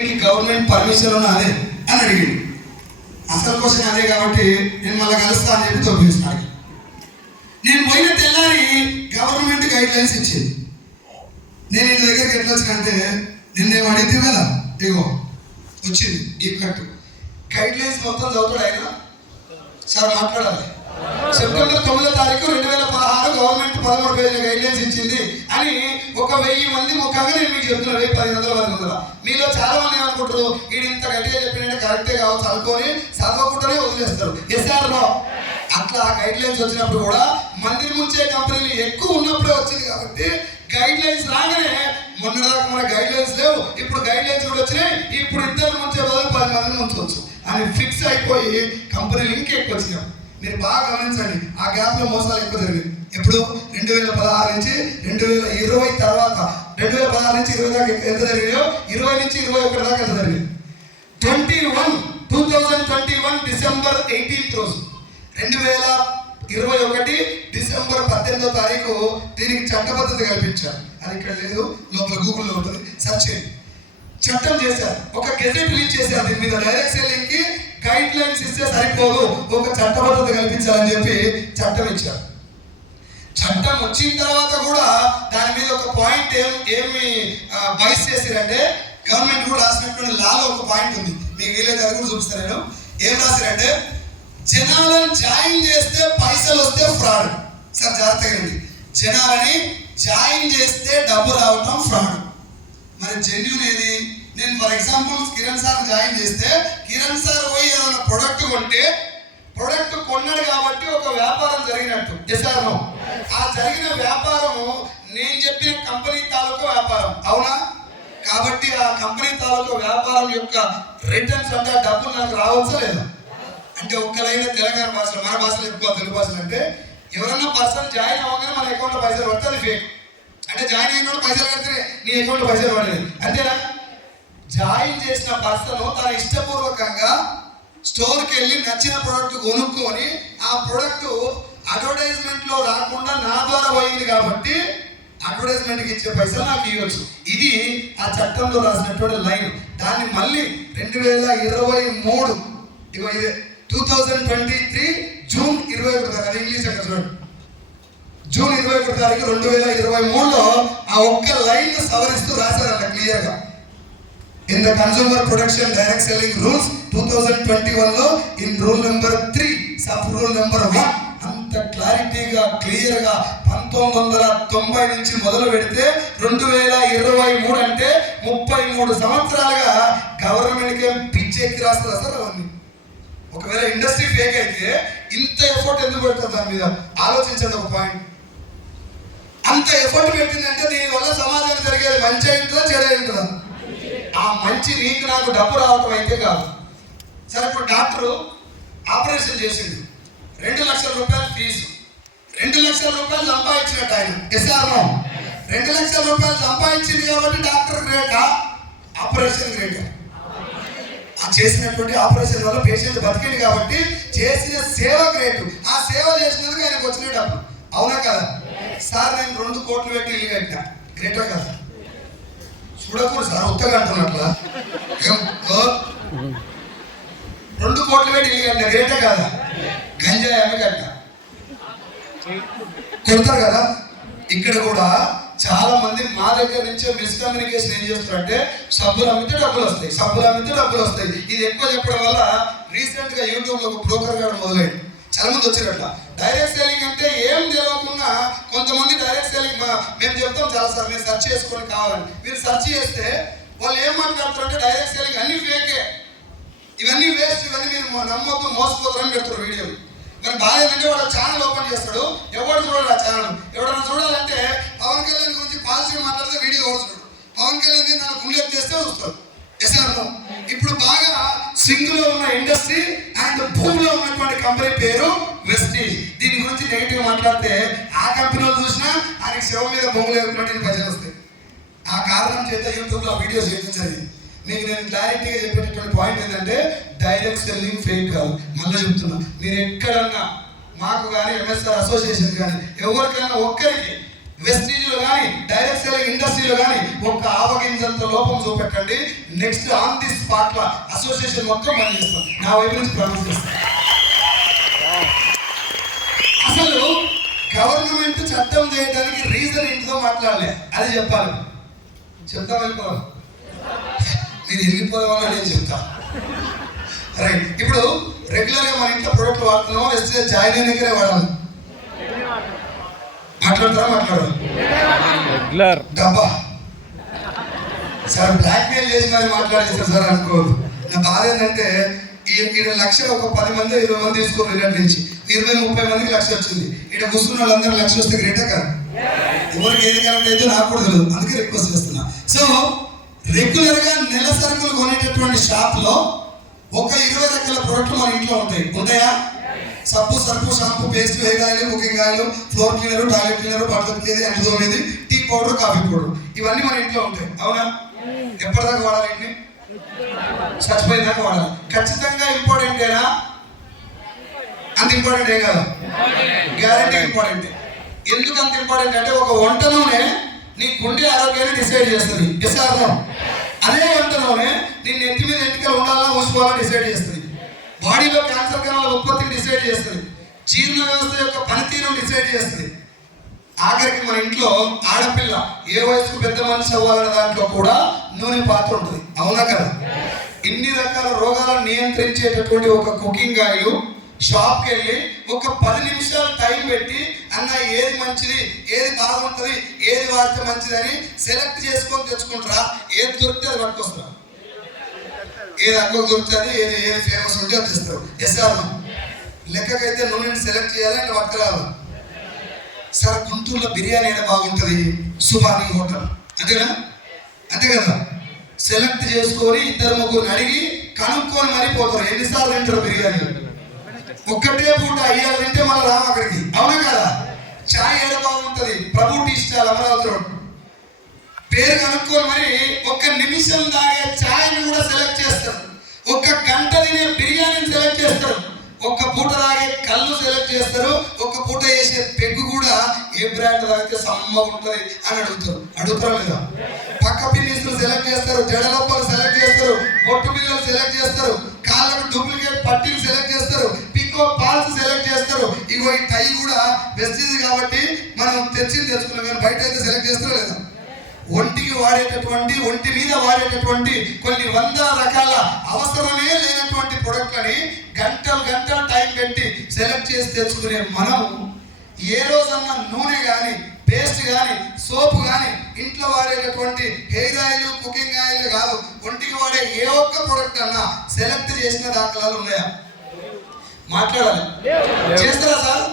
Government permission ఉన్న అదే అని అడిగింది అసలు క్వశ్చన్ అదే కాబట్టి నేను మళ్ళీ కలుస్తా అని చెప్పి తొప్పించినాడు నేను పోయిన తెల్లారి గవర్నమెంట్ గైడ్ లైన్స్ ఇచ్చింది. నేను ఇంటి దగ్గరికి ఎట్లా వచ్చినంటే నిన్నేం అడిగితే కదా ఇగో వచ్చింది ఈ కట్టు గైడ్ లైన్స్ మొత్తం చదువుతాడు ఆయన? సార్ మాట్లాడాలి. సెప్టెంబర్ తొమ్మిదో తారీఖు రెండు వేల పదహారు గవర్నమెంట్ పదమూడు పేజీల గైడ్లైన్స్ ఇచ్చింది. అని ఒక వెయ్యి మంది ముఖంగా నేను మీకు చెప్తున్నా. వెయ్యి పది వందల పది వందల మీలో చాలా మంది ఏమనుకుంటారు? వీడు ఇంత గట్టిగా చెప్పినట్టే కరెక్టే కావచ్చు అనుకొని చదవకుండానే వదిలేస్తారు. ఎస్ఆర్ నో అట్లా గైడ్ లైన్స్ వచ్చినప్పుడు కూడా మందిని ముంచే కంపెనీలు ఎక్కువ ఉన్నప్పుడే వచ్చింది కాబట్టి గైడ్ లైన్స్ రాగానే మొన్నదాకా మన గైడ్ లైన్స్ లేవు. ఇప్పుడు గైడ్ లైన్స్ కూడా వచ్చినాయి. ఇప్పుడు ఇద్దరు ముంచే బదులు పది మందిని ముంచవచ్చు. అని ఫిక్స్ అయిపోయి కంపెనీలు ఇంకా వచ్చినాం మీరు బాగా గమనించండి. ఆ గ్యాప్లో మోసాలు ఎక్కువ జరిగింది ఎప్పుడు? రెండు వేల పదహారు నుంచి రెండు వేల ఇరవై తర్వాత. రెండు వేల పదహారు నుంచి ఇరవై దాకా ఎంత జరిగాయో? ఇరవై నుంచి ఇరవై ఒకటి దాకా ఎంత జరిగింది twenty one two thousand twenty one December eighteenth రోజు. రెండు వేల ఇరవై ఒకటి డిసెంబర్ పద్దెనిమిదో తారీఖు దీనికి చట్టబద్ధత కల్పించారు. అది ఇక్కడ లేదు. లోపల గూగుల్లో ఉంటుంది. సెర్చ్ చేయండి. చట్టం చేశారు. ఒక గెజెట్ రిలీజ్ చేశారు దీని మీద. డైరెక్ట్ సెల్లింగ్ గైడ్ లైన్స్ ఇస్తే సరిపోదు. ఒక చట్టబద్ధత కల్పించాలని చెప్పి చట్టం ఇచ్చారు. చట్టం వచ్చిన తర్వాత కూడా దాని మీద ఒక పాయింట్ ఏం ఏమి బైస్ చేసిరంటే గవర్నమెంట్ కూడా రాసినటువంటి లాలో ఒక పాయింట్ ఉంది. మీకు వీలైతే అది కూడా చూపిస్తాను నేను. ఏం రాశారంటే జనాలను జాయిన్ చేస్తే పైసలు వస్తే ఫ్రాడ్ సార్ జాగ్రత్తగా జనాలని జాయిన్ చేస్తే డబ్బు రావటం ఫ్రాడ్ మరి జెన్యున్ ఏది? నేను for example Kiran sir join చేస్తే కిరణ్ సార్ పోయి ఏదైనా ప్రొడక్ట్ కొంటే ప్రొడక్ట్ కొన్నాడు కాబట్టి ఒక వ్యాపారం జరిగినట్టు. చేశారు ఆ జరిగిన వ్యాపారము నేను చెప్పిన కంపెనీ తాలూకు వ్యాపారం. అవునా? కాబట్టి ఆ కంపెనీ తాలూకు వ్యాపారం యొక్క రిటర్న్స్ అంటే ఆ డబ్బులు నాకు రావచ్చా లేదా. అంటే ఒక్కలైన తెలంగాణ భాషలో మన భాషలో ఎక్కువ తెలుగు భాషలు అంటే ఎవరన్నా పర్సన్ జాయిన్ అవ్వగానే మన అకౌంట్లో పైసలు పడితే అది ఫేక్ అంటే జాయిన్ అయిన పైసలు కడితే నీ అకౌంట్ పైసలు పడలేదు. అంతేనా? జాయిన్ చేసిన పర్సన్ తన ఇష్టపూర్వకంగా స్టోర్కి వెళ్ళి నచ్చిన ప్రోడక్ట్ కొనుక్కొని ఆ ప్రోడక్ట్ అడ్వర్టైజ్మెంట్లో రాకుండా నా ద్వారా పోయింది కాబట్టి అడ్వర్టైజ్మెంట్కి ఇచ్చే పైసలు నాకు ఇవ్వచ్చు. ఇది ఆ చట్టంలో రాసినటువంటి లైన్. దాన్ని మళ్ళీ రెండు వేల ఇరవై మూడు ఇగో ఇదే two thousand twenty three June ఇరవై ఒకటి అది ఇంగ్లీష్ అక్కడ చూడండి. జూన్ ఇరవై ఒకటి తారీఖు రెండు వేల ఇరవై మూడులో ఆ ఒక్క లైన్ సవరిస్తూ రాశారు అలా క్లియర్గా. In the consumer production direct selling rules two thousand twenty వన్లో in rule number three sub rule number one అంత క్లారిటీగా క్లియర్గా పంతొమ్మిది వందల తొంభై నుంచి మొదలు పెడితే రెండు వేల ఇరవై మూడు అంటే ముప్పై మూడు సంవత్సరాలుగా గవర్నమెంట్కే పిచ్చెక్కి రాస్తారు సార్ అవన్నీ? ఒకవేళ ఇండస్ట్రీ ఫేక్ అయితే ఇంత ఎఫర్ట్ ఎందుకు పెడతారు దాని మీద? ఆలోచించండి ఒక పాయింట్ అంత ఎఫర్ట్ పెట్టిందంటే దీనివల్ల సమాజానికి జరిగేది మంచి అయింటుందా చెడు అయింటుందా ఆ మంచి నీకు నాకు డబ్బు రావటం అయితే కాదు. సరే ఇప్పుడు డాక్టరు ఆపరేషన్ చేసిండు రెండు లక్షల రూపాయలు ఫీజు. రెండు లక్షల రూపాయలు సంపాదించినట్టు ఆయన ఎస్ఆర్ఓ రెండు లక్షల రూపాయలు సంపాదించింది కాబట్టి డాక్టర్ గ్రేటా ఆపరేషన్ గ్రేటా ఆ చేసినటువంటి ఆపరేషన్ వల్ల పేషెంట్ బతికింది కాబట్టి చేసిన సేవ గ్రేటు ఆ సేవ చేసినందుకు ఆయనకు వచ్చిన డబ్బు. అవునా కదా? సార్ నేను రెండు కోట్లు పెట్టి ఇల్లు కట్టినా గ్రేటా కదా. చూడకూడదు సార్ ఉత్తగా అంటున్నట్లా. రెండు కోట్లు పెట్టి ఇల్లు కట్టినా గ్రేటే కదా. గంజాయి అమ్మి కట్టినా కొడతారు కదా. ఇక్కడ కూడా చాలా మంది మా దగ్గర నుంచే మిస్కమ్యూనికేషన్ ఏం చేస్తారంటే సబ్బులు అమ్మితే డబ్బులు వస్తాయి సబ్బులు అమ్మితే డబ్బులు వస్తాయి. ఇది ఎక్కువ చెప్పడం వల్ల రీసెంట్గా యూట్యూబ్లో ఒక బ్రోకర్ గారు మొదలైంది. చాలా మంది వచ్చిరట్ల డైరెక్ట్ సెల్లింగ్ అంటే ఏం తెలియకుండా కొంతమంది డైరెక్ట్ సెల్లింగ్ మేము చెప్తాం చాలా సార్ మీరు సెర్చ్ చేసుకొని కావాలని. మీరు సెర్చ్ చేస్తే వాళ్ళు ఏం మాట్లాడుతారంటే డైరెక్ట్ సెల్లింగ్ అన్ని ఫేకే ఇవన్నీ వేస్ట్ ఇవన్నీ మీరు నమ్మకం నమ్మొద్దు మోసపోతారని పెడతారు వీడియోలు. మరి బాధ ఏంటంటే వాడు ఛానల్ ఓపెన్ చేస్తాడు. ఎవడు చూడాలి ఆ ఛానల్ ఎవడన్నా చూడాలంటే పవన్ కళ్యాణ్ గురించి పాజిటివ్ మాట్లాడితే వీడియో ఎవరు చూడు పవన్ కళ్యాణ్ నన్ను గుండె చేస్తే వస్తాడు ఇప్పుడు బాగా సింగ్లో ఉన్న ఇండస్ట్రీ అండ్ భూమిలో ఉన్నటువంటి కంపెనీ పేరు వెస్టీజ్ దీని గురించి నెగిటివ్ మాట్లాడితే ఆ కంపెనీలో చూసినా ఆయనకి శివ మీద బొంగులు వేసుకున్నట్టు ప్రజలు వస్తాయి. ఆ కారణం చేత యూట్యూబ్లో వీడియోస్ చేయడం మీకు నేను క్లారిటీగా చెప్పేటటువంటి పాయింట్ ఏంటంటే డైరెక్ట్ సెల్లింగ్ ఫేక్ కాదు. మళ్ళీ చెప్తున్నా మీరు ఎక్కడన్నా మాకు కానీ ఎంఎస్ఆర్ అసోసియేషన్ కానీ ఎవరికైనా ఒక్కరికి వెస్టీజ్లో కానీ డైరెక్ట్ సెల్లింగ్ ఇండస్ట్రీలో కానీ ఒక్క ఆవగింజంత లోపం చూపెట్టండి. Next on the spot association మొత్తం పనిచేస్తాం నా వైపు నుంచి ప్రామిస్ అసలు గవర్నమెంట్ చట్టం చేయడానికి రీజన్ ఏంటిదో మాట్లాడలే. అది చెప్పాలి. చెప్తా వెళ్ళిపోవాలి మీరు వెళ్ళిపోవాలని నేను చెప్తా. రైట్. ఇప్పుడు రెగ్యులర్గా మన ఇంట్లో ప్రోడక్ట్ వాడుతున్నాం వేస్తే జాయిన్ అయిన దగ్గరే వాడాలి? మాట్లాడతారా మాట్లాడాలి రెగ్యులర్. డబ్బా. సార్ బ్లాక్ మెయిల్ చేసి మరి మాట్లాడేస్తారు సార్ అనుకోదు నా బాధ ఏంటంటే ఈ ఈడ లక్ష ఒక పది మంది ఇరవై మంది తీసుకోరు ఇలాంటి నుంచి ఇరవై ముప్పై మందికి లక్ష వచ్చింది. ఇక్కడ కూర్చున్న వాళ్ళందరూ లక్ష వస్తే గ్రేటే కదా? ఎవరికి ఏది కరెక్ట్ అయితే నాకు కూడా తెలియదు. అందుకే రిక్వెస్ట్ చేస్తున్నా. సో రెగ్యులర్గా నెల సరుకులు కొనేటటువంటి షాప్లో ఒక ఇరవై రకాల ప్రొడక్ట్లు మన ఇంట్లో ఉంటాయి. ఉంటాయా? సబ్బు Surf shampoo paste hair oil cooking oil floor cleaner toilet cleaner బట్టలు ఉతికేది అంటు తోమేది టీ పౌడర్ కాఫీ పౌడర్. ఇవన్నీ మన ఇంట్లో ఉంటాయి. అవునా? ఎప్పటిదాకా వాడాలి వీటిని? చచ్చిపోయినాక వాడాలి. ఖచ్చితంగా ఇంపార్టెంట్ ఏనా? అంత ఇంపార్టెంట్ ఏ కాదు. గ్యారంటీ ఇంపార్టెంట్ ఎందుకు అంత ఇంపార్టెంట్ అంటే ఒక వంట నూనె నీ గుండె ఆరోగ్యాన్ని డిసైడ్ చేస్తుంది. డిసార్థం అదే వంట నూనె నీ నెత్తి మీద ఎంటికలు ఉండాలా ఊసుకోవాలా డిసైడ్ చేస్తుంది. బాడీలో క్యాన్సర్ డిసైడ్ చేస్తుంది. జీర్ణ వ్యవస్థ యొక్క పనితీరును డిసైడ్ చేస్తుంది. ఆఖరికి మన ఇంట్లో ఆడపిల్ల ఏ వయసుకు పెద్ద మనిషి అవ్వాలనే దాంట్లో కూడా నూనె పాత్ర ఉంటుంది. అవునా కదా? ఇన్ని రకాల రోగాలను నియంత్రించేటటువంటి ఒక కుకింగ్ ఆయిల్ షాప్కి వెళ్ళి ఒక పది నిమిషాలు టైం పెట్టి అన్న ఏది మంచిది? ఏది బాగుంటుంది? ఏది వాడితే మంచిదని సెలెక్ట్ చేసుకొని తెచ్చుకుంటారా? ఏది దొరికితే అది పట్టుకొస్తారా. ఏది అక్కడ దొరుకుతుంది ఏది ఏది ఫేమస్ ఉంటే అది తెస్తారు. ఎస్ లెక్కకైతే నూనెని సెలెక్ట్ చేయాలి అంటే పట్టుకురావాలి సార్ గుంటూరులో బిర్యానీ అయినా బాగుంటుంది. సుబానీ హోటల్. అంతేనా? అంతే కదా. సెలెక్ట్ చేసుకొని ఇద్దరు ముగ్గురు అడిగి కనుక్కొని మరీ పోతారు. ఎన్నిసార్లు తింటారు బిర్యానీ? ఒక్కటే పూట అయ్యాలి తింటే మళ్ళీ రాము అక్కడికి. అవునా కదా? చాయ్ ఏడ బాగుంటుంది? Prabhu tea stall Amaravati road. పేరు కనుక్కొని మరి ఒక్క నిమిషం తాగే ఛాయ్ని కూడా సెలెక్ట్ చేస్తారు. ఒక్క గంట తినే బిర్యానీని సెలెక్ట్ చేస్తారు. ఒక్క పూట తాగే కళ్ళు సెలెక్ట్ చేస్తారు ఒక్క పూట వేసే పెగ్గు కూడా ఏ బ్రాండ్ తాగితే సమ్మగా ఉంటుంది అని అడుగుతారు. అడుగుతారా లేదా పక్క పిన్నిస్లు సెలెక్ట్ చేస్తారు జడలొప్పలు సెలెక్ట్ చేస్తారు బొట్టు బిల్లలు సెలెక్ట్ చేస్తారు కాళ్ళకు డూప్లికేట్ పట్టీలు సెలెక్ట్ చేస్తారు పికో పాల్స్ సెలెక్ట్ చేస్తారు. ఇగో ఈ టై కూడా వెస్టీజ్ కాబట్టి మనం తెచ్చి తెచ్చుకున్నాం కానీ బయట అయితే సెలెక్ట్ చేస్తారా లేదా? ఒంటికి వాడేటటువంటి ఒంటి మీద వాడేటటువంటి కొన్ని వందల రకాల అవసరమే లేనటువంటి ప్రొడక్ట్లని గంటలు గంటలు టైం పెట్టి సెలెక్ట్ చేసి తెచ్చుకునే మనం ఏ రోజన్నా నూనె కానీ పేస్ట్ కానీ సోపు కానీ ఇంట్లో వాడేటటువంటి హెయిర్ ఆయిల్ కుకింగ్ ఆయిల్ కాదు ఒంటికి వాడే ఏ ఒక్క ప్రొడక్ట్ అన్నా సెలెక్ట్ చేసిన దాఖలాలు ఉన్నాయా? మాట్లాడాలి. చేస్తారా సార్.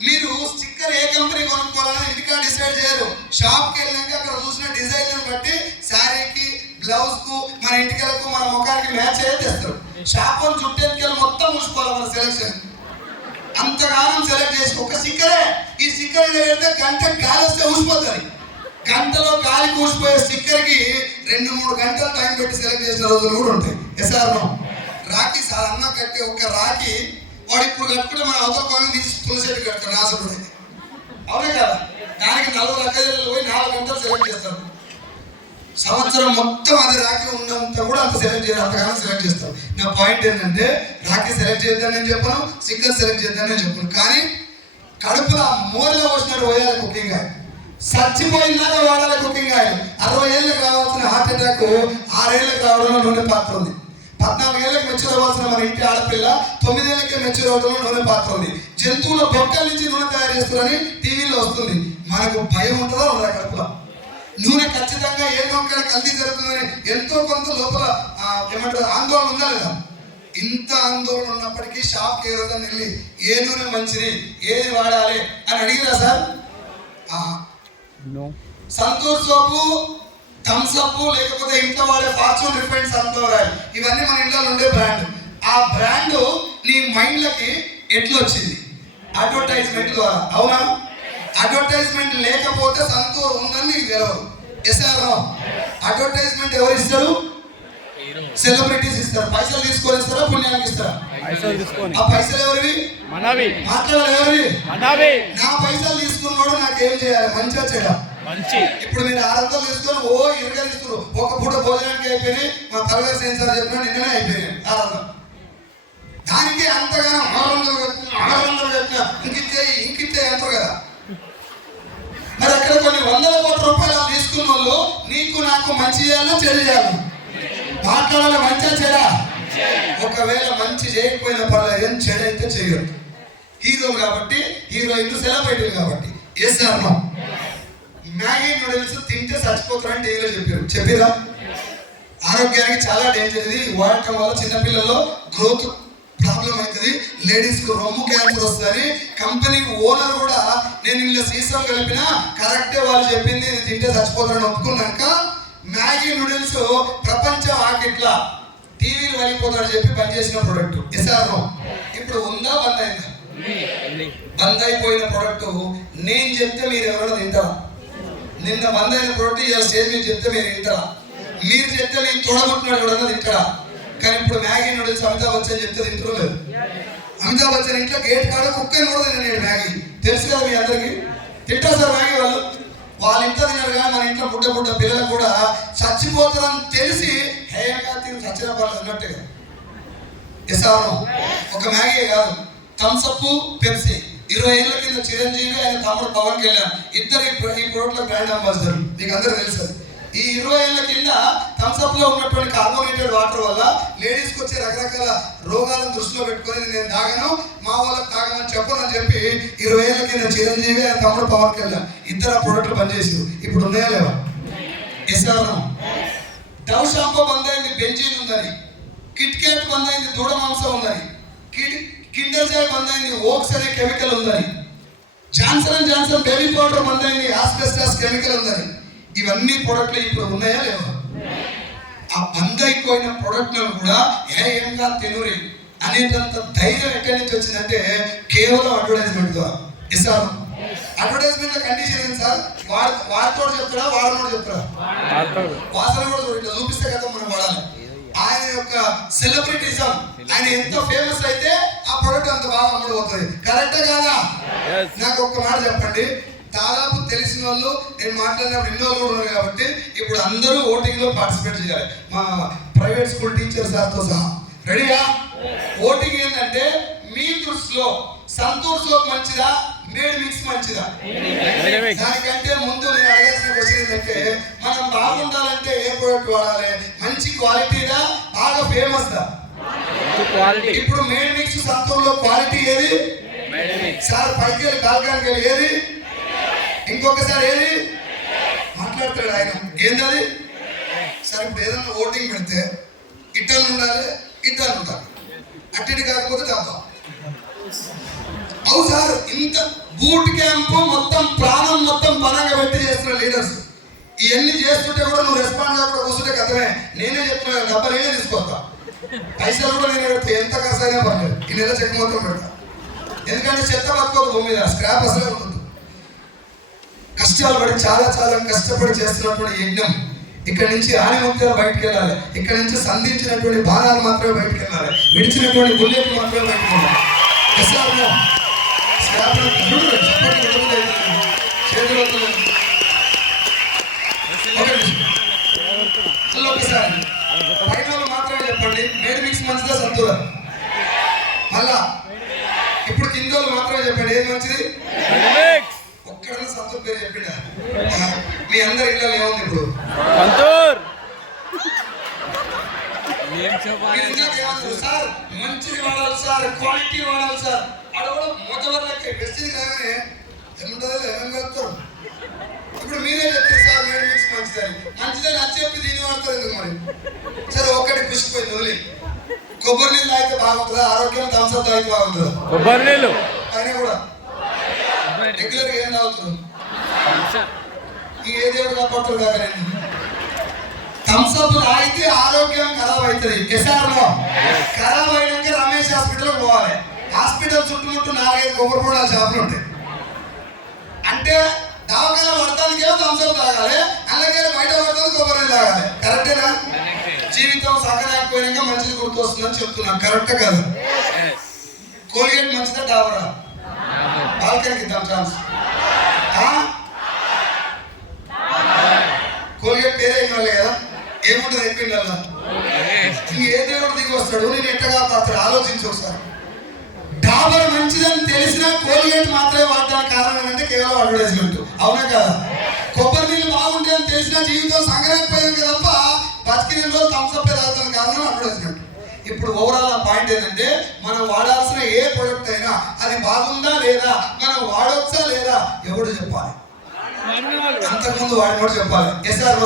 మీరు స్టిక్కర్ ఏ కంపెనీ కొనుక్కోవాలని ఇంటికా డిసైడ్ చేయరు. షాప్కి వెళ్ళాక అక్కడ చూసిన డిజైన్ బట్టి శారీకి బ్లౌజ్కు మన ఇంటికెళ్ళకు మన ముఖానికి మ్యాచ్ అయ్యే తెస్తారు. షాప్ అని చుట్టేందుకెళ్ళి మొత్తం చూసుకోవాలి మన సెలెక్షన్ అంతగానం సెలెక్ట్ చేసి ఒక స్టిక్కరే ఈ స్టిక్కర్ పెడితే గంట గాలి వస్తే ఊసిపోతుంది గంటలో గాలి కూసిపోయే స్టిక్కర్కి రెండు మూడు గంటలు టైం పెట్టి సెలెక్ట్ చేసిన రోజులు కూడా ఉంటాయి. ఎస్ఆర్ నో రాఖీ సార్ అన్న కట్టే ఒక రాఖీ వాడు ఇప్పుడు కట్టుకుంటే మన అవతల కోణం తీసి తులసి కడతాడు రాసుడు అవునే కదా. దానికి నలుగురు అక్కజల్లు పోయి నాలుగు గంటలు సెలెక్ట్ చేస్తారు. సంవత్సరం మొత్తం అది రాఖీ ఉన్నంత కూడా అంత సెలెక్ట్ చేయాలి అంతగానో సెలెక్ట్ చేస్తారు. నా పాయింట్ ఏంటంటే రాఖీ సెలెక్ట్ చేద్దాం నేను చెప్పను స్టిక్కర్ సెలెక్ట్ చేద్దాం నేను చెప్పను. కానీ కడుపులో మూలలో వచ్చినట్టు పోయాలి కుకింగ్ ఆయిల్. చచ్చిపోయిందాక వాడాలి కుకింగ్ ఆయిల్. అరవై ఏళ్ళకి రావాల్సిన హార్ట్ అటాక్ ఆరేళ్ళకి రావడంలో ఉండే పాత్ర ఉంది. పద్నాలుగు ఏళ్ళకి మెచ్యూర్ అవ్వాల్సిన మన ఇంటి ఆడపిల్ల తొమ్మిదేళ్ళకే మెచ్యూర్ అవడంలో నూనె పాత్ర ఉంది. జంతువుల బొక్కల నుంచి నూనె తయారు చేస్తారని టీవీలో వస్తుంది. మనకు భయం ఉంటుందా ఉండదా కడుపులో? నూనె ఖచ్చితంగా ఏ నొక్కడ కల్తీ జరుగుతుందని ఎంతో కొంత లోపల ఏమంటారు ఆందోళన ఉందా లేదా? ఇంత ఆందోళన ఉన్నప్పటికీ షాప్కి ఏ రోజు వెళ్ళి ఏ నూనె మంచిది ఏది వాడాలి అని అడిగిరా sir? Santoor soap Thums Up లేకపోతే ఇంట్లో వాడే ఫార్చ్యూన్ రిఫైండ్ సన్ఫ్లవర్ ఇవన్నీ మన ఇంట్లో ఉండే బ్రాండ్ ఆ బ్రాండ్ నీ మైండ్లకి ఎట్లా వచ్చింది అడ్వర్టైజ్మెంట్ ద్వారా. అవునా? అడ్వర్టైజ్మెంట్ లేకపోతే సంతూర్ ఉందని నీకు తెలియదు ఎస్ ఆర్ నో అడ్వర్టైజ్మెంట్ ఎవరు ఇస్తారు? సెలబ్రిటీస్ ఇస్తారు. పైసలు తీసుకొని ఇస్తారా? పుణ్యానికి ఇస్తారా? ఆ పైసలు ఎవరివి? మనవి. మాట్లాడాలి ఎవరివి? నా పైసలు తీసుకున్నాడు నాకేం చేయాలి? మంచిగా చెడా మంచి. ఇప్పుడు మీరు ఆరంభం వందలు తీసుకొని ఓ ఇరగా ఇస్తున్నారు ఒక పూట భోజనానికి అయిపోయినాయి. మా తరగతి సెన్సార్ చెప్పిన నిన్ననే అయిపోయినాయి. ఆరంభం. దానికి అంతగానో ఆరు వందలు కట్టిన ఆరు వందలు కట్టిన ఇంకిచ్చే ఇంకిచ్చే అంటారు కదా. మరి అక్కడ కొన్ని వందల కోట్ల రూపాయలు తీసుకున్న వాళ్ళు నీకు నాకు మంచి చేయాలో చెడు చేయాలి. మాట్లాడాలి మంచిగా చెడా? ఒకవేళ మంచి చేయకపోయినా పర్లేదు ఏం చెడైతే చేయొద్దు హీరోలు కాబట్టి హీరోయిన్లు సెలబ్రిటీలు కాబట్టి. ఎస్ సార్ మ్యాగీ నూడిల్స్ తింటే చచ్చిపోతారని టీవీలో చెప్పారు. చెప్పిరా? ఆరోగ్యానికి చాలా డేంజర్ ఇది. వాడటం వల్ల చిన్నపిల్లల్లో గ్రోత్ ప్రాబ్లం అవుతుంది. లేడీస్కు రొమ్ము క్యాన్సర్ వస్తుంది. కంపెనీ ఓనర్ కూడా నేను ఇలా సీసం కలిపిన కరెక్టే వాళ్ళు చెప్పింది ఇది తింటే చచ్చిపోతారని ఒప్పుకున్నాక మ్యాగీ నూడిల్స్ ప్రపంచ వాకిట్ల టీవీలు వెళ్ళిపోతారని చెప్పి బంద్ చేసిన ప్రొడక్ట్ ఎస్ఆర్ ఇప్పుడు ఉందా బంద్ అయిందా? బంద్ అయిపోయిన ప్రొడక్ట్ నేను చెప్తే మీరు ఎవరైనా తింటారా? నిన్న వందైన అయిన ప్రోటీ ఇలా స్టేజ్ మీద చెప్తే మీరు వింటారా? మీరు చెప్తే నేను తోడగొట్టినాడు ఎవడన్నా తింటారా కానీ ఇప్పుడు మ్యాగీ నూడిల్స్ అమితాబ్ బచ్చన్ చెప్తే తింటారు లేదు. అమితాబ్ బచ్చన్ ఇంట్లో గేట్ కాడ కుక్కని కూడా తిన్నాడు మ్యాగీ. తెలుసు కదా మీ అందరికి? తింటారు సార్ మ్యాగీ వాళ్ళు? వాళ్ళ ఇంట్లో తిన్నారు కానీ మన ఇంట్లో పుట్ట పుట్ట పిల్లలు కూడా చచ్చిపోతారని తెలిసి హేయంగా తిని చచ్చిన పర్లేదు అన్నట్టుగా. ఎస్ ఒక మ్యాగీ కాదు. Thums Up Pepsi. ఇరవై ఏళ్ళ కింద చిరంజీవి ఆయన తమ్ముడు పవన్ కళ్యాణ్ ఇద్దరు ఈ ఈ ప్రోడక్ట్ బ్రాండ్ అంబాసిడర్ మీకు అందరూ తెలుసు ఈ ఇరవై ఏళ్ళ కింద థమ్స్అప్లో ఉన్నటువంటి కార్బోనేటెడ్ వాటర్ వల్ల లేడీస్కి వచ్చే రకరకాల రోగాలను దృష్టిలో పెట్టుకొని నేను తాగను మా వాళ్ళకి తాగమని చెప్పనని చెప్పి ఇరవై ఏళ్ళ కింద చిరంజీవి ఆయన తమ్ముడు పవన్ కళ్యాణ్ ఇద్దరు ఆ ప్రోడక్ట్లు పనిచేసారు ఇప్పుడు ఉన్నాయా లేవా? ఎస్ఆర్ఎం డవ్ షాంపూ బంద్ అయింది బెంజీన్ ఉందని. కిట్ క్యాట్ బంద్ అయింది దూడ మాంసం ఉందని. కిడ్ కిండర్ జాయ్ బంద్ అయింది ఓక్స్ అనే కెమికల్ ఉందని Johnson and Johnson baby powder బంద్ అయింది ఆస్బెస్టాస్ కెమికల్ ఉందని ఇవన్నీ ప్రొడక్ట్లు ఇప్పుడు ఉన్నాయా లేవా? ఆ బంద్ అయిపోయిన ప్రొడక్ట్లను కూడా ఏ ఏంగా తినురి అనేటంత ధైర్యం ఎక్కడి నుంచి వచ్చిందంటే కేవలం అడ్వర్టైజ్మెంట్ ద్వారా. ఇస్తారు అడ్వర్టైజ్మెంట్ కండిషన్ ఏంటి సార్? వాడి వాడితో చెప్తారా వాడనోడు చెప్తారా వాసన కూడా చూడు ఇట్లా చూపిస్తే కదా మనం వాడాలి. ఆయన యొక్క సెలబ్రిటిజం ఆయన ఎంత ఫేమస్ అయితే ఆ ప్రొడక్ట్ అంత బాగా అమ్ముడుపోతుంది. కరెక్టే కాదా. నాకు ఒక్క మాట చెప్పండి. దాదాపు తెలిసిన వాళ్ళు నేను మాట్లాడినప్పుడు కూడా ఉన్నారు కాబట్టి ఇప్పుడు అందరూ ఓటింగ్లో పార్టిసిపేట్ చేయాలి. మా ప్రైవేట్ స్కూల్ టీచర్ సార్తో సహా. రెడీయా ఓటింగ్ ఏంటంటే మీ దృష్టిలో సంతూర్ మంచిదా? మేడ్ మిక్స్ మంచిదా. దానికంటే ముందు నేను ఏంటంటే మనం బాగుండాలంటే ఏ ప్రోడక్ట్ వాడాలి? మంచి క్వాలిటీదా బాగా ఫేమస్ దా? క్వాలిటీ ఇప్పుడు మేడ్ మిక్స్ సంతూర్లో క్వాలిటీ ఏది? సార్ పైకి కాల్కానికి ఏది? ఇంకొకసారి ఏది? మాట్లాడతాడు ఆయన. ఏంది అది సార్ ఇప్పుడు ఏదైనా ఓటింగ్ పెడితే ఇట్టని ఉండాలి ఇట్టని ఉండాలి. అట్టి కాకపోతే డబ్బా అవు సార్ ఇంత బూట్ క్యాంప్ మొత్తం ప్రాణం మొత్తం పనంగా పెట్టి చేస్తున్న లీడర్స్ ఇవన్నీ చేస్తుంటే కూడా నువ్వు రెస్పాండ్ కాకుండా కూర్చుంటే కథమే. నేనే చెప్తున్నా డబ్బా నేనే తీసుకొస్తా. పైసలు కూడా నేనే పెడితే ఎంత ఖర్చు అయినా పర్లేదు. ఈ నెల చెక్ మొత్తం పెడతా ఎందుకంటే చెత్త పట్టుకోదు భూమి మీద. స్క్రాప్ అసలే ఉండదు. కష్టాలు పడి చాలా చాలా కష్టపడి చేస్తున్నటువంటి యజ్ఞం ఇక్కడ నుంచి ఆణిముత్యాలు బయటకు వెళ్ళాలి ఇక్కడ నుంచి సంధించినటువంటి బాణాలు మాత్రమే బయటకు వెళ్ళాలి విడిచినటువంటి బుల్లెట్లు మాత్రమే బయటకు వెళ్ళాలి మాత్రమే చెప్పండి మేడ్ మిక్స్ మంచిదా సంతూరా! మళ్ళా ఇప్పుడు కింద మాత్రమే చెప్పండి ఏది మంచిది. ఒక్కడన్నా సంతూర్ పేరు చెప్పిండా ఆ, మీ అందరి ఇళ్ళలో ఏముంది ఇప్పుడు సంతూర్ సార్ మంచిది వాడాలి సార్ క్వాలిటీ వాడాలి సార్. ఆడ కూడా మూతవర్లకి వెస్టింగ్ రాగానే ఏముంటుందో ఏమేమి కలుపుతారు ఇప్పుడు మీరే చెప్తారు సార్ మేడం మిక్స్ మంచిదని. మంచిదని అని చెప్పి దీన్ని వాడతారు ఎందుకు మరి. సరే ఒక్కటి పుష్పోయింది వదిలి కొబ్బరి నీళ్ళు తాగితే బాగుంటుందా? ఆరోగ్యం థమ్స్అప్ తాగితే బాగుంటుందా? కొబ్బరి నీళ్ళు. ఆయన కూడా. రెగ్యులర్ ఏం తాగుతున్నారు ఈ ఏ దేవుడు కాపాడుతారు కాక థమ్స్అప్ తాగితే ఆరోగ్యం ఖరాబ్ అవుతుంది. ఎస్ఆర్లో ఖరాబ్ అయినాక రమేష్ హాస్పిటల్కి పోవాలి. హాస్పిటల్ చుట్టుముట్టు నాలుగైదు కొబ్బరి పొడాల షాపులు ఉంటాయి. అంటే దవాఖాన పడటానికేమో థమ్స్అప్ తాగాలి అలాగే బయట పడతానికి కొబ్బరి తాగాలి. కరెక్టేనా జీవితం సగనాకపోయినాక మంచిది గుర్తొస్తుందని చెప్తున్నాను. కరెక్ట్ కదా. కోల్గేట్ మంచిదా డాబరా బాల్కనీకి ఇద్దాం ఛాన్స్ కోల్గేట్ పేరే ఇవ్వాలి కదా? ఏముంటుంది అయిపోయిందల్లా ఏ దేవుడు దిగి వస్తాడు? నేను ఎట్టగా అతడు ఆలోచించు ఒకసారి. డాబర్ మంచిదని తెలిసినా కోల్గేట్ మాత్రమే వాడడానికి కారణం ఏంటంటే కేవలం అడ్వర్టైజ్మెంట్ అవునా కదా? కొబ్బరి నీళ్ళు బాగుంటాయని తెలిసినా జీవితం సంగ్రహించలేదు తప్ప బతికిన రోజులు థమ్స్అప్ తాగుతాను కారణం అడ్వర్టైజ్మెంట్ ఇప్పుడు ఓవరాల్ ఆ పాయింట్ ఏంటంటే మనం వాడాల్సిన ఏ ప్రొడక్ట్ అయినా అది బాగుందా లేదా మనం వాడొచ్చా లేదా ఎవడు చెప్పాలి? అంతకుముందు వాడినోడు చెప్పాలి. Yes sir.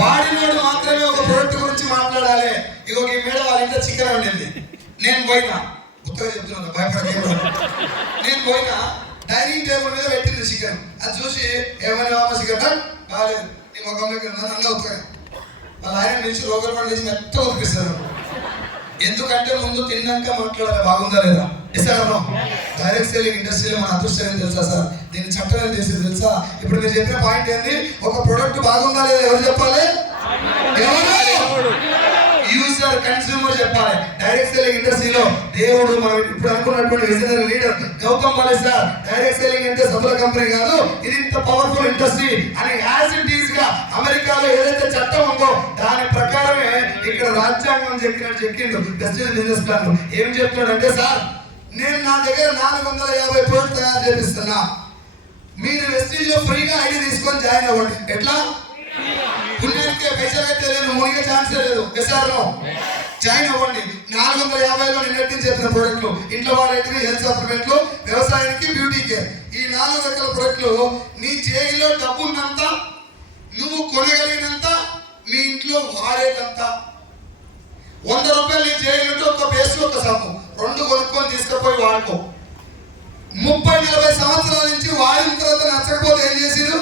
వాడినోడు మాత్రమే ఒక ప్రొడక్ట్ గురించి మాట్లాడాలి. ఇగో ఈ మేడ వాళ్ళ ఇంట్లో చికెన్ వండింది. నేను పోయినా. ఉత్తగా చెప్తున్నాను భయపడకేమో నేను పోయినా డైనింగ్ టేబుల్ మీద పెట్టింది చికెన్. అది చూసి ఏమైనా అమ్మ చికెన్ బాగాలేదు నీ ముఖంలోకి నన్ను ఉత్తగా వాళ్ళ ఆయన నుంచి రోగలు పడి చేసి మెత్త ఉతికిస్తారు ఎందుకంటే ముందు తిన్నాక మాట్లాడాలి బాగుందా లేదా? ఇస్తాను డైరెక్ట్ సెల్లింగ్ ఇండస్ట్రీలో మన అదృష్టం ఏం తెలుసా సార్? దీన్ని చట్టం ఏం చేసేది తెలుసా? ఇప్పుడు మీరు చెప్పిన పాయింట్ ఏంది? ఒక ప్రొడక్ట్ బాగుందా లేదా? ఎవరు చెప్పాలి? ఎవరు? యూజర్ కన్స్యూమర్ చెప్పాలి. డైరెక్ట్ సెల్లింగ్ ఇండస్ట్రీలో దేవుడు మనం ఇప్పుడు అనుకున్నటువంటి విజనరీ లీడర్ గౌతమ్ బాలే సార్. డైరెక్ట్ సెల్లింగ్ అంటే సఫల కంపెనీ కాదు ఇది ఇంత పవర్ఫుల్ ఇండస్ట్రీ అని యాజ్ ఇట్ ఈస్గా అమెరికాలో ఏదైతే చట్టం ఉందో దాని ప్రకారమే ఇక్కడ రాజ్యాంగం చెప్పినట్టు చెప్పిండు వెస్టర్న్ బిజినెస్ ప్లాన్ ఏం చెప్తున్నాడంటే సార్ నేను నా దగ్గర నాలుగు వందల యాభై ప్రోడక్ట్ తయారు చేపిస్తున్నా. మీరు వెస్టీజ్లో ఫ్రీగా ఐడి తీసుకొని జాయిన్ అవ్వండి. ఎట్లా? పుణ్యానికి పైసలు అయితే లేదు మునిగే ఛాన్స్ లేదు. ఎస్ఆర్లో జాయిన్ అవ్వండి. నాలుగు వందల యాభైలో నిన్నటి నుంచి చెప్పిన ప్రోడక్ట్లు. ఇంట్లో వాడేటివి హెల్త్ సప్లిమెంట్లు వ్యవసాయానికి బ్యూటీ కేర్ ఈ నాలుగు రకాల ప్రోడక్ట్లు నీ చేయిలో డబ్బు ఉన్నంత నువ్వు కొనగలిగినంత మీ ఇంట్లో వాడేటంత. వంద రూపాయలు నీ చేయినట్టు ఒక పేస్ట్ ఒక సబ్బు రెండు కొనుక్కొని తీసుకుపోయి వాడుకో. ముప్పై నలభై సంవత్సరాల నుంచి వాడిన తర్వాత నచ్చకపోతే ఏం చేసిరు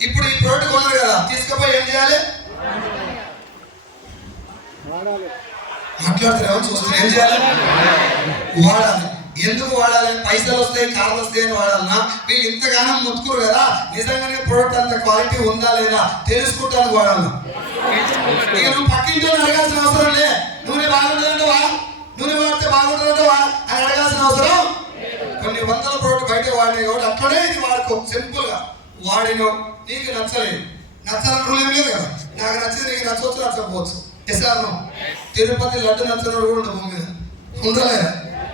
ఇప్పుడు ఈ ప్రోడక్ట్ కొన్నారు కదా తీసుకుపోయి ఏం చేయాలి? మాట్లాడుతున్నామో చూస్తున్నా? ఏం చేయాలి? వాడాలి. ఎందుకు వాడాలి? పైసలు వస్తాయి కార్లు వస్తాయి అని వాడాలన్నా వీళ్ళు ఇంతగానో ముత్తుకురు కదా నిజంగానే ప్రోడక్ట్ అంత క్వాలిటీ ఉందా లేదా తెలుసుకుంటానికి వాడాలి. ఇక నువ్వు పక్కింటి అడగాల్సిన అవసరం లే. నూనె బాగుంటుందంటే వా నూనె వాడితే బాగుంటుందంటే వా అని అడగాల్సిన అవసరం కొన్ని వందల ప్రోడక్ట్ బయట వాడినాయి కాబట్టి అట్లనే ఇది వాడుకో సింపుల్గా. వాడినో నీకు నచ్చలేదు. నచ్చాలని రూల్ ఏం లేదు కదా? నాకు నచ్చింది నీకు నచ్చవచ్చు నచ్చకపోవచ్చు. ఎస్ తిరుపతి లడ్డు నచ్చినోడు కూడా భూమి మీద? ఉండలే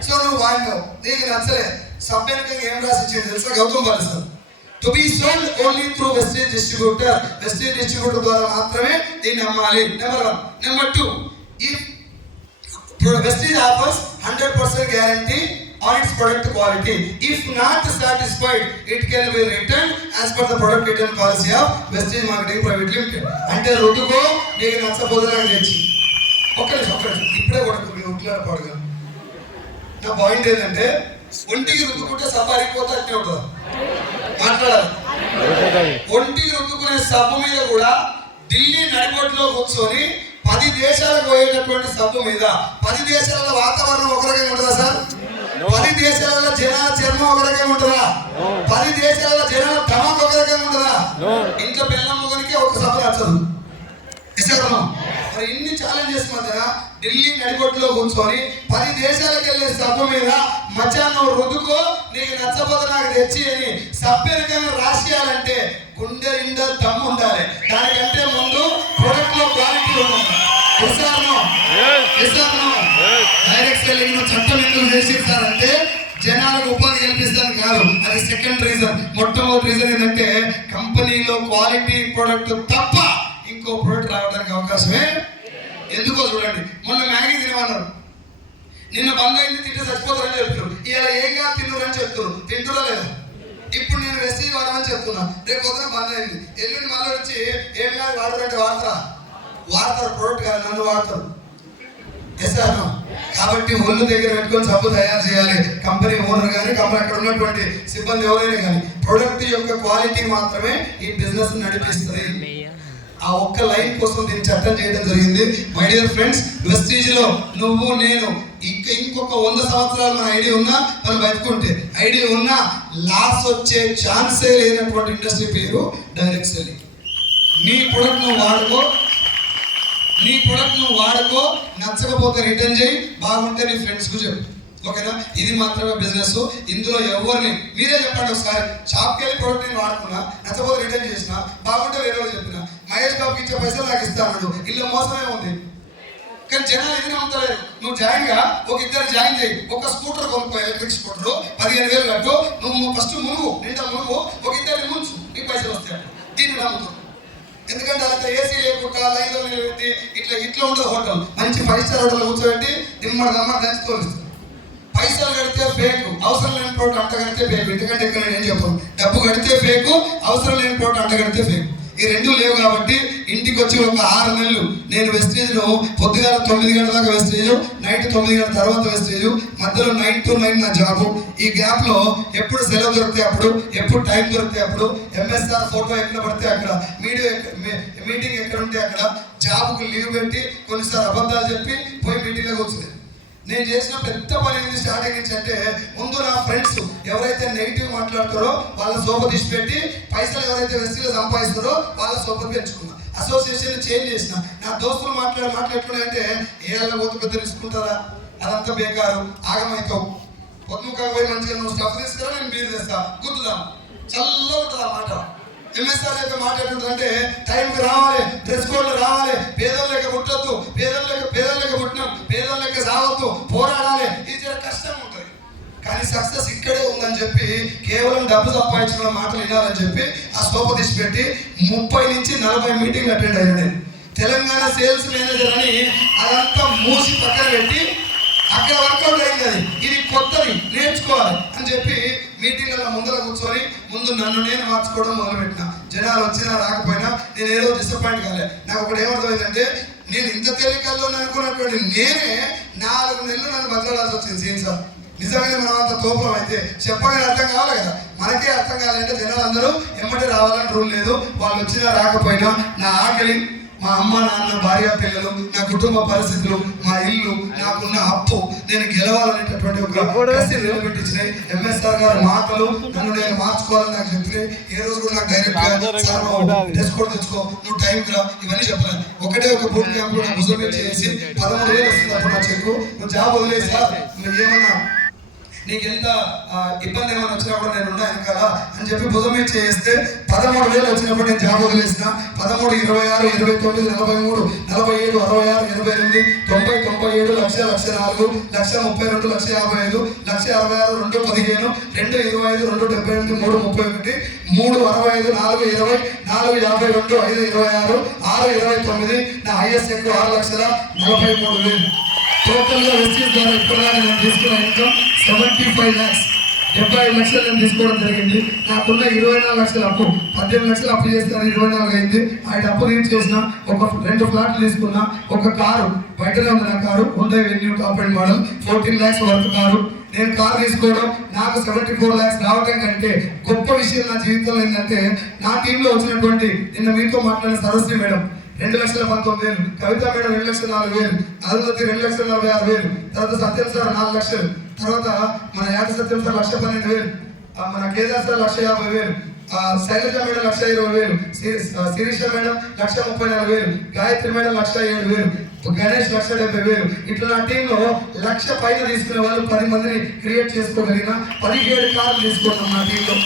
సో నువ్వు వాడినావు నీకు నచ్చలే. సభ్యునికి ఏం రాసిచ్చింది తెలుసా? Gautam Bali sir. To be sold only through Vestige distributor Vestige distributor ద్వారా మాత్రమే దీన్ని అమ్మాలి. నెంబర్ వన్ నెంబర్ టూ ఈ Vestige offers hundred percent guarantee on its product quality. If not satisfied, it can be returned as per the product return policy of Vestige Marketing Private Limited. అంటే రుద్దుకో నీకు నచ్చపోతే నాకు తెచ్చి ఒక్క నిమిషం ఒక్క నిమిషం. ఇప్పుడే కొడుకు మీ ఉట్లాడ పడగా నా పాయింట్ ఏంటంటే ఒంటికి రుద్దుకుంటే సబారిపోతే అట్లే ఉంటుంది మాట్లాడాలి. ఒంటికి రుద్దుకునే సబ్బు మీద కూడా ఢిల్లీ నడిపోట్లో కూర్చొని పది దేశాలకు పోయేటటువంటి సబ్బు మీద పది దేశాల వాతావరణం ఒక రకంగా ఉంటుందా సార్? పది దేశాలలో జనాల చర్మం ఒక రకంగా ఉంటుందా. పది దేశాల జనాల ధమక్ ఒక రకంగా ఉంటుందా. ఇంట్లో బెల్లం మొగనికి ఒక సభ నచ్చదు. మరి ఇన్ని ఛాలెంజెస్ మధ్య ఢిల్లీ నడిబొట్టులో కూర్చొని పది దేశాలకు వెళ్ళే సభ మీద మధ్యాహ్నం రుద్దుకో నీకు నచ్చబోతే నాకు తెచ్చి అని సభ్యునికంగా రాసేయాలంటే గుండె నిండా దమ్ము ఉండాలి దానికంటే ముందు ప్రొడక్ట్లో క్వాలిటీ ఉండాలి. Yes. డైరెక్ట్లో చట్టం ఎందుకు చేసిస్తారంటే జనాలకు ఉపాధి కల్పిస్తాను కాదు. అది సెకండ్ రీజన్ మొట్టమొదటి రీజన్ ఏంటంటే కంపెనీలో క్వాలిటీ ప్రొడక్ట్ తప్ప ఇంకో ప్రొడక్ట్ రావడానికి అవకాశమే ఎందుకో చూడండి. మొన్న మ్యాగీ తినమన్నారు నిన్న బంద్ అయింది తింటే చచ్చిపోతారని చెప్తారు ఇవాళ ఏం కాదు తిన్నరని చెప్తారు. తింటురా లేదా? ఇప్పుడు నేను వెస్టీ వాడమని చెప్తున్నా. రేపు పొద్దున బంద్ అయింది. ఎల్లుండి మళ్ళీ వచ్చి ఏం కాదు వాడరు అంటే వాడతారా వాడతారు ప్రోడక్ట్ కాదు నన్ను వాడతారు. ఎస్ఆర్ఎం కాబట్టి ఒళ్ళు దగ్గర పెట్టుకొని సబ్బు తయారు చేయాలి. కంపెనీ ఓనర్ కానీ కంపెనీ అక్కడ ఉన్నటువంటి సిబ్బంది ఎవరైనా కానీ ప్రొడక్ట్ యొక్క క్వాలిటీ మాత్రమే ఈ బిజినెస్ నడిపిస్తుంది. ఆ ఒక్క లైన్ కోసం దీన్ని చట్టం చేయడం జరిగింది. మై డియర్ ఫ్రెండ్స్ వెస్టీజ్లో నువ్వు నేను ఇంక ఇంకొక వంద సంవత్సరాలు మన ఐడి ఉన్నా మనం బతుకుంటే. ఐడి ఉన్నా లాస్ వచ్చే ఛాన్సే లేనటువంటి ఇండస్ట్రీ పేరు డైరెక్ట్ సెల్లింగ్ నీ ప్రొడక్ట్ నువ్వు వాడుకో నీ ప్రొడక్ట్ నువ్వు వాడుకో నచ్చకపోతే రిటర్న్ చేయి బాగుంటే నీ ఫ్రెండ్స్కు చెప్పు. ఓకేనా ఇది మాత్రమే బిజినెస్ ఇందులో ఎవరిని మీరే చెప్పండి ఒకసారి. షాప్కి వెళ్ళి ప్రొడక్ట్ నేను వాడుకున్నా నచ్చకపోతే రిటర్న్ చేసిన బాగుంటే వేరే వాళ్ళు చెప్పిన మహేష్ బాబుకి ఇచ్చే పైసలు నాకు ఇస్తాను ఇల్లు మోసమే ఉంది. కానీ జనాలు ఎదురు నమ్ముతలేరు. నువ్వు జాయిన్గా ఒక ఇద్దరు జాయిన్ చేయి. ఒక స్కూటర్ కొనుక్కో ఎలక్ట్రిక్ స్కూటర్ పదిహేను వేలు కట్టు. నువ్వు ఫస్ట్ మునుగు నిండా మునుగు ఒక ఇద్దరిని ముంచు. నీకు పైసలు వస్తాయి దీన్ని నమ్ముతావు. ఎందుకంటే అక్కడ ఏసీ లేకుండా లైన్లో నిలబెట్టి ఇట్లా ఇట్లా ఉండదు హోటల్ మంచి ఫైవ్ స్టార్ హోటల్ కూర్చోబెట్టి దిమ్మడ దమ్మ దంచి తోలిస్తారు పైసలు కడితే ఫేక్ అవసరం లేని ప్రోడక్ట్ అంట కడితే ఫేక్ ఎందుకంటే ఇక్కడ నేను చెప్పను? డబ్బు కడితే ఫేక్ అవసరం లేని ప్రోడక్ట్ అంట కడితే ఫేక్ ఈ రెండు లేవు కాబట్టి ఇంటికి వచ్చి ఒక ఆరు నెలలు. నేను వెస్టేజ్ను పొద్దుగాల తొమ్మిది గంటల దాకా వెస్టేజ్ నైట్ తొమ్మిది గంటల తర్వాత వెస్టేజ్ మధ్యలో నైన్ టు నైన్ నా జాబు ఈ గ్యాప్లో ఎప్పుడు సెలవు దొరికితే అప్పుడు ఎప్పుడు టైం దొరికితే అప్పుడు ఎంఎస్ఆర్ ఫోటో ఎక్కడ పడితే అక్కడ మీడియా మీటింగ్ ఎక్కడ ఉంటే అక్కడ జాబ్కు లీవ్ పెట్టి కొన్నిసార్లు అబద్ధాలు చెప్పి పోయి మీటింగ్లోకి వచ్చింది. నేను చేసిన పెద్ద పని ఏంటి స్టార్టింగ్ నుంచి అంటే ముందు నా ఫ్రెండ్స్ ఎవరైతే నెగిటివ్ మాట్లాడతారో వాళ్ళ సోప తీసి పెట్టి పైసలు ఎవరైతే వెస్టీలో సంపాదిస్తారో వాళ్ళ సోప పెంచుకున్నా. అసోసియేషన్ చేంజ్ చేసిన. నా దోస్తులు మాట్లాడే మాట్లాడుకున్నాయంటే ఏ వాళ్ళ పోతే పెద్ద తీసుకుంటారా అదంతా బేకారు. ఆగమైతావు. పొద్దుముఖం పోయి మంచిగా నువ్వు స్టఫ్ తీసుకురా నేను బీర్ తెస్తా. గుర్తుదాం చల్లగా ఉంటుంది ఆ మాట. ఎంఎస్ఆర్ అయితే మాట్లాడుతుందంటే టైంకి రావాలి డ్రెస్ కోడ్లు రావాలి పేదల లెక్క పుట్టద్దు పేదల లెక్క పేదల లెక్క పుట్టినాం పేదల లెక్క సావద్దు పోరాడాలి ఇది చాలా కష్టం ఉంటుంది. కానీ సక్సెస్ ఇక్కడే ఉందని చెప్పి కేవలం డబ్బు సంపాదించిన మాటలు వినాలని చెప్పి ఆ సోప తీసి పెట్టి ముప్పై నుంచి నలభై మీటింగ్ అటెండ్ అయ్యాను తెలంగాణ సేల్స్ మేనేజర్ అని అదంతా మూసి పక్కన పెట్టి అక్కడ వర్కౌట్ అయింది అది. ఇది కొత్తది నేర్చుకోవాలి అని చెప్పి మీటింగ్లలో ముందర కూర్చొని ముందు నన్ను నేను మార్చుకోవడం మొదలుపెట్టిన. జనాలు వచ్చినా రాకపోయినా నేను ఏదో డిసప్పాయింట్ కాలే. నాకు ఒకటి ఏమర్థమైందంటే నేను ఇంత తేలికల్లో అనుకున్నటువంటి నేనే నాలుగు నెలలు నన్ను బతకడాల్సి వచ్చింది సీన్ సార్. నిజంగానే మనం అంత తోపులం అయితే చెప్పగానే అర్థం కావాలి కదా. మనకే అర్థం కావాలంటే జనాలు అందరూ ఎమ్మటే రావాలని రూల్ లేదు. వాళ్ళు వచ్చినా రాకపోయినా నా ఆకలి మా అమ్మ నాన్న భార్య పిల్లలు నా కుటుంబ పరిస్థితులు మా ఇల్లు నాకున్న అప్పు నేను గెలవాలనేటటువంటి ఒక నిలబెట్టించినాయి ఎంఎస్ఆర్ గారి మాటలు నన్ను నేను మార్చుకోవాలని నాకు చెప్పినాయి ఏ రోజు కూడా నాకు డైరెక్ట్గా సార్ నువ్వు డ్రెస్ కోడ్ తెచ్చుకో నువ్వు టైంకి రా. ఇవన్నీ చెప్పలేదు ఒకటే ఒక బూట్ క్యాంప్ కూడా ముసలి చేసి పదమూడు వేలు వస్తుంది అప్పుడు నా చెక్కు. నువ్వు జాబ్ వదిలేసి నువ్వు ఏమన్నా నీకు ఎంత ఆ, ఇబ్బంది ఏమైనా వచ్చినా కూడా నేను ఉన్నా కదా అని చెప్పి భుజం చేస్తే పదమూడు వేలు వచ్చినప్పుడు నేను జాబ్ వదిలేసిన. పదమూడు ఇరవై ఆరు ఇరవై తొమ్మిది నలభై మూడు నలభై ఏడు అరవై ఆరు ఎనభై ఎనిమిది తొంభై తొంభై ఏడు లక్ష లక్ష నాలుగు లక్ష ముప్పై రెండు లక్ష యాభై ఐదు లక్ష అరవై ఆరు రెండు పదిహేను రెండు ఇరవై ఐదు రెండు డెబ్బై ఎనిమిది మూడు ముప్పై ఒకటి మూడు అరవై ఐదు నాలుగు ఇరవై నాలుగు యాభై రెండు ఐదు ఇరవై ఆరు ఆరు ఇరవై తొమ్మిది నా హైయెస్ట్ ఎక్కువ ఆరు లక్షల నలభై మూడు వేలు. టోటల్గా గా ద్వారా ఇప్పటిదాకా నేను తీసుకున్న ఇన్కమ్ సెవెంటీ ఫైవ్ ల్యాక్స్ డెబ్బై ఐదు లక్షలు నేను తీసుకోవడం జరిగింది. నాకున్న ఇరవై నాలుగు లక్షల అప్పు పద్దెనిమిది లక్షలు అప్పు చేస్తాను ఇరవై నాలుగు అయింది. ఆ అప్పు రీచ్ చేసిన ఒక రెండు ఫ్లాట్లు తీసుకున్నా ఒక కారు బయటనే ఉంది నా కారు ఉండే Venue top and model fourteen lakhs వరకు కారు. నేను కారు తీసుకోవడం నాకు సెవెంటీ ఫోర్ ల్యాక్స్ రావడం కంటే గొప్ప విషయం నా జీవితంలో ఏంటంటే నా టీంలో వచ్చినటువంటి నిన్న మీతో మాట్లాడిన సరస్వతి మేడం రెండు లక్షల పంతొమ్మిది వేలు. కవిత మేడం రెండు లక్షల నాలుగు వేలు. అరుణతి రెండు లక్షల నలభై ఆరు వేలు. తర్వాత సత్యం సార్ నాలుగు లక్షలు. తర్వాత మన యాట సత్యం సార్ లక్ష పన్నెండు వేలు. మన కేదార్ సార్ లక్ష యాభై వేలు. శైలజ మేడం లక్ష ఇరవై వేలు. శిరీష మేడం లక్ష ముప్పై నాలుగు వేలు. గాయత్రి మేడం లక్ష ఏడు వేలు. గణేష్ లక్ష డెబ్బై వేలు. ఇట్లా నా టీంలో లక్ష పైన తీసుకునే వాళ్ళు పది మందిని క్రియేట్ చేసుకోగలిగిన పదిహేడు కార్లు తీసుకున్నాం నా టీంలో.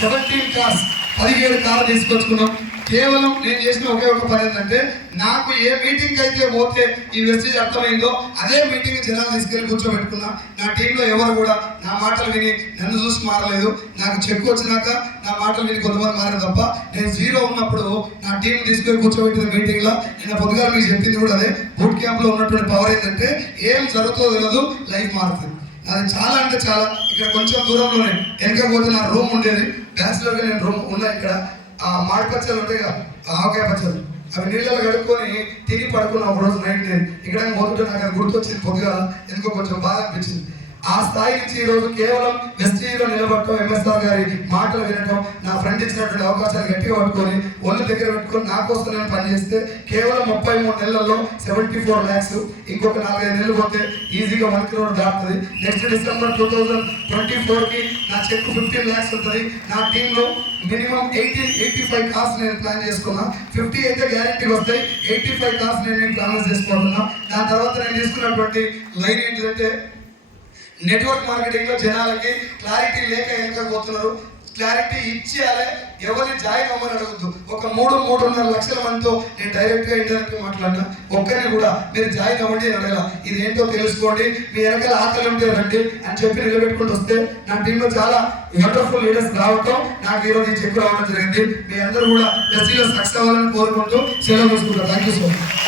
Seventeen cars. పదిహేడు కార్లు తీసుకొచ్చుకున్నాం. కేవలం నేను చేసిన ఒకే ఒక పని ఏంటంటే నాకు ఏ మీటింగ్ అయితే పోతే ఈ మెసేజ్ అర్థమైందో అదే మీటింగ్ జనాలు తీసుకెళ్ళి కూర్చోబెట్టుకున్నా. నా టీంలో ఎవరు కూడా నా మాటలు విని నన్ను చూసి మారలేదు. నాకు చెక్ వచ్చినాక నా మాటలు విని కొంతమంది మారారు తప్ప నేను జీరో ఉన్నప్పుడు నా టీం తీసుకెళ్ళి కూర్చోబెట్టిన మీటింగ్లో నిన్న పొద్దుగా మీకు చెప్పింది కూడా అదే. బూట్ క్యాంప్లో ఉన్నటువంటి పవర్ ఏంటంటే ఏం జరుగుతుందో తెలియదు లైఫ్ మారుతుంది. అది చాలా అంటే చాలా. ఇక్కడ కొంచెం దూరంలోనే వెనక పోతే నా రూమ్ ఉండేది బ్యాచులర్ నేను రూమ్ ఉన్నా ఇక్కడ. ఆ మాడి పచ్చలు ఉంటాయి కదా ఆ ఆవకాయ పచ్చలు అవి నీళ్ళలో కడుక్కొని తిని పడుకున్నా ఒక రోజు నైట్ నేను ఇక్కడ పోతుంటే నాకు అది గుర్తొచ్చింది పొద్దుగా ఎందుకో కొంచెం బాధ అనిపించింది. ఆ స్థాయి నుంచి ఈ రోజు కేవలం వెస్టీలో నిలబడటం ఎంఎస్ఆర్ గారి మాటలు వినటం నా ఫ్రెండ్ ఇచ్చినటువంటి అవకాశాలు గట్టిగా పట్టుకొని ఒళ్ళు దగ్గర పెట్టుకొని నా కోసం నేను పనిచేస్తే కేవలం ముప్పై మూడు నెలల్లో సెవెంటీ ఫోర్ ల్యాక్స్ ఇంకొక నాలుగైదు నెలలు పోతే ఈజీగా one crore దాటుతుంది. Next December two thousand twenty ఫోర్కి నా చెక్ ఫిఫ్టీన్ ల్యాక్స్ ఉంటుంది. నా టీంలో minimum eighteen eighty five cars నేను ప్లాన్ చేసుకున్నా. ఫిఫ్టీ అయితే గ్యారంటీ వస్తాయి. ఎయిటీ ఫైవ్ కార్స్ నేను ప్లాన్ చేసుకుంటున్నా. దాని తర్వాత నేను తీసుకున్నటువంటి లైన్ ఏంటంటే నెట్వర్క్ మార్కెటింగ్లో జనాలకి క్లారిటీ లేక వెనుకపోతున్నారు క్లారిటీ ఇచ్చేయాలి ఎవరిని జాయిన్ అవ్వమని అడగద్దు. ఒక మూడు మూడున్నర లక్షల మందితో నేను డైరెక్ట్గా గా మాట్లాడినా ఒక్కరిని కూడా మీరు జాయిన్ అవ్వండి అని అడగల. ఇది ఏంటో తెలుసుకోండి మీ వెనకాల ఆకలి ఉంటే రండి అని చెప్పి నిలబెట్టుకుంటూ వస్తే నా టీంలో చాలా వండర్ఫుల్ లీడర్స్ రావటం నాకు ఈరోజు ఈ చెక్ రావడం జరిగింది. మీ అందరూ కూడా ఎస్సీలో సక్సెస్ అవ్వాలని కోరుకుంటూ సెలవు తీసుకుంటారు థ్యాంక్ యూ సో మచ్